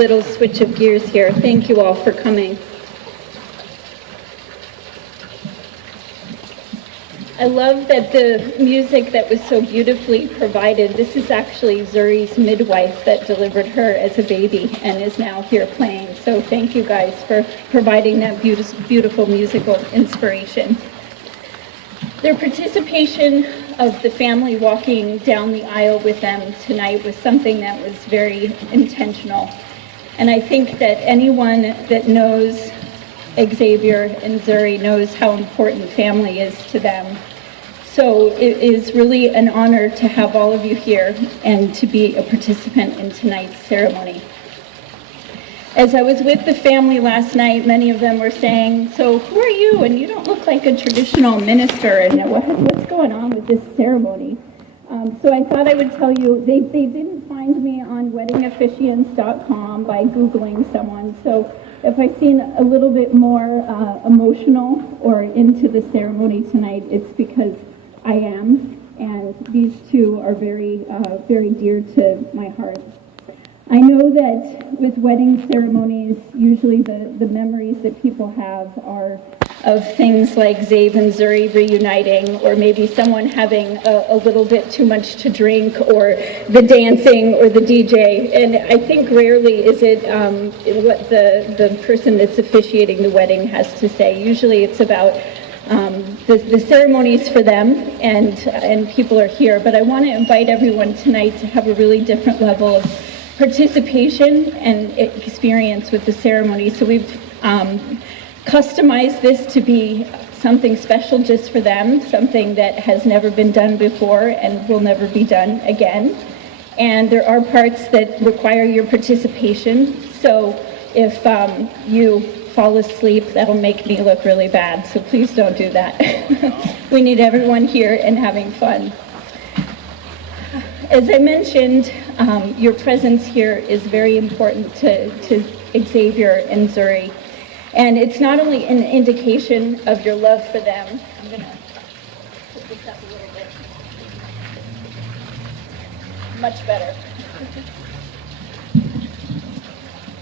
little switch of gears here. Thank you all for coming. I love that the music that was so beautifully provided, this is actually Zuri's midwife that delivered her as a baby and is now here playing. So thank you guys for providing that beautiful musical inspiration. Their participation of the family walking down the aisle with them tonight was something that was very intentional. And I think that anyone that knows Xavier and Zuri knows how important family is to them. So it is really an honor to have all of you here and to be a participant in tonight's ceremony. As I was with the family last night, many of them were saying, so who are you? And you don't look like a traditional minister, and what's going on with this ceremony? So I thought I would tell you, they didn't find me on weddingofficiants.com by Googling someone. So if I seem a little bit more emotional or into the ceremony tonight, it's because I am, and these two are very, very dear to my heart. I know that with wedding ceremonies, usually the memories that people have are of things like Xavier and Zuri reuniting, or maybe someone having a little bit too much to drink, or the dancing, or the DJ. And I think rarely is it what the person that's officiating the wedding has to say. Usually it's about the ceremonies for them, and people are here. But I want to invite everyone tonight to have a really different level of participation and experience with the ceremony. So we've customized this to be something special just for them, something that has never been done before and will never be done again. And there are parts that require your participation. So if you fall asleep, that'll make me look really bad. So please don't do that. We need everyone here and having fun. As I mentioned, your presence here is very important to Xavier and Zuri. And it's not only an indication of your love for them. I'm going to put this up a little bit. Much better.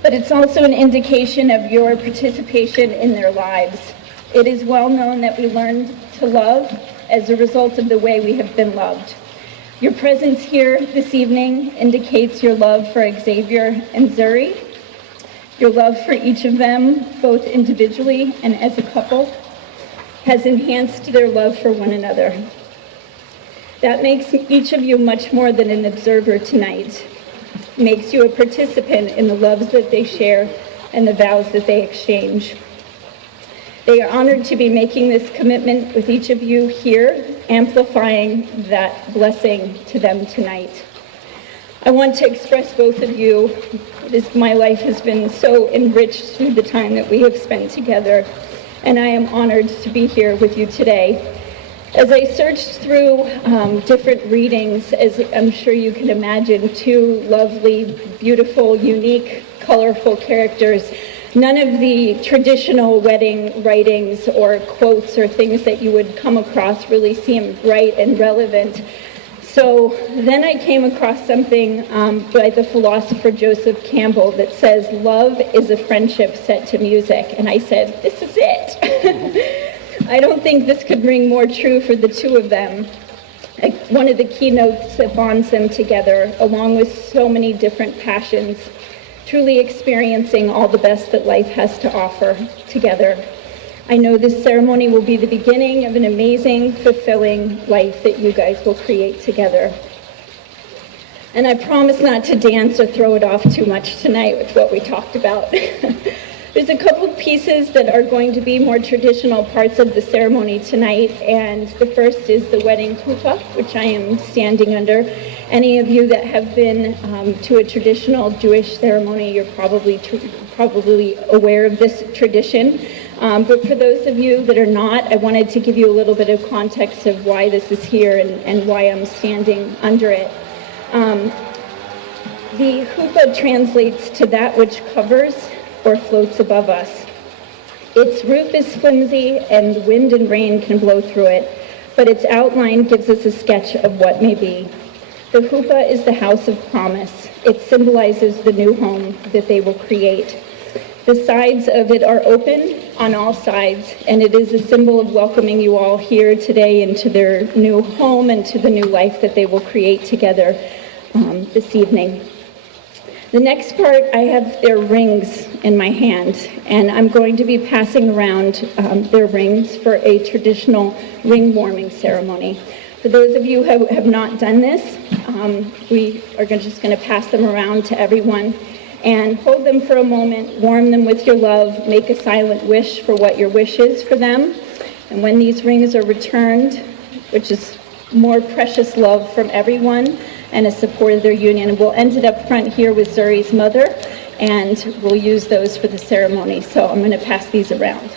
But it's also an indication of your participation in their lives. It is well known that we learned to love as a result of the way we have been loved. Your presence here this evening indicates your love for Xavier and Zuri, your love for each of them, both individually and as a couple, has enhanced their love for one another. That makes each of you much more than an observer tonight. It makes you a participant in the loves that they share and the vows that they exchange. They are honored to be making this commitment with each of you here, amplifying that blessing to them tonight. I want to express both of you, my life has been so enriched through the time that we have spent together, and I am honored to be here with you today. As I searched through different readings, as I'm sure you can imagine, two lovely, beautiful, unique, colorful characters, none of the traditional wedding writings or quotes or things that you would come across really seem right and relevant. So then I came across something by the philosopher Joseph Campbell that says, love is a friendship set to music. And I said, this is it. I don't think this could ring more true for the two of them. One of the keynotes that bonds them together, along with so many different passions, truly experiencing all the best that life has to offer together. I know this ceremony will be the beginning of an amazing, fulfilling life that you guys will create together. And I promise not to dance or throw it off too much tonight with what we talked about. There's a couple pieces that are going to be more traditional parts of the ceremony tonight, and the first is the wedding chuppah, which I am standing under. Any of you that have been to a traditional Jewish ceremony, you're probably aware of this tradition. But for those of you that are not, I wanted to give you a little bit of context of why this is here and why I'm standing under it. The chuppah translates to that which covers or floats above us. Its roof is flimsy and wind and rain can blow through it, but its outline gives us a sketch of what may be. The chuppah is the house of promise. it symbolizes the new home that they will create. The sides of it are open on all sides, and it is a symbol of welcoming you all here today into their new home and to the new life that they will create together this evening. The next part, I have their rings in my hand, and I'm going to be passing around their rings for a traditional ring warming ceremony. For those of you who have not done this, we are just going to pass them around to everyone and hold them for a moment, warm them with your love, make a silent wish for what your wish is for them. And when these rings are returned, which is more precious love from everyone and a support of their union, we'll end it up front here with Zuri's mother, and we'll use those for the ceremony. So I'm going to pass these around.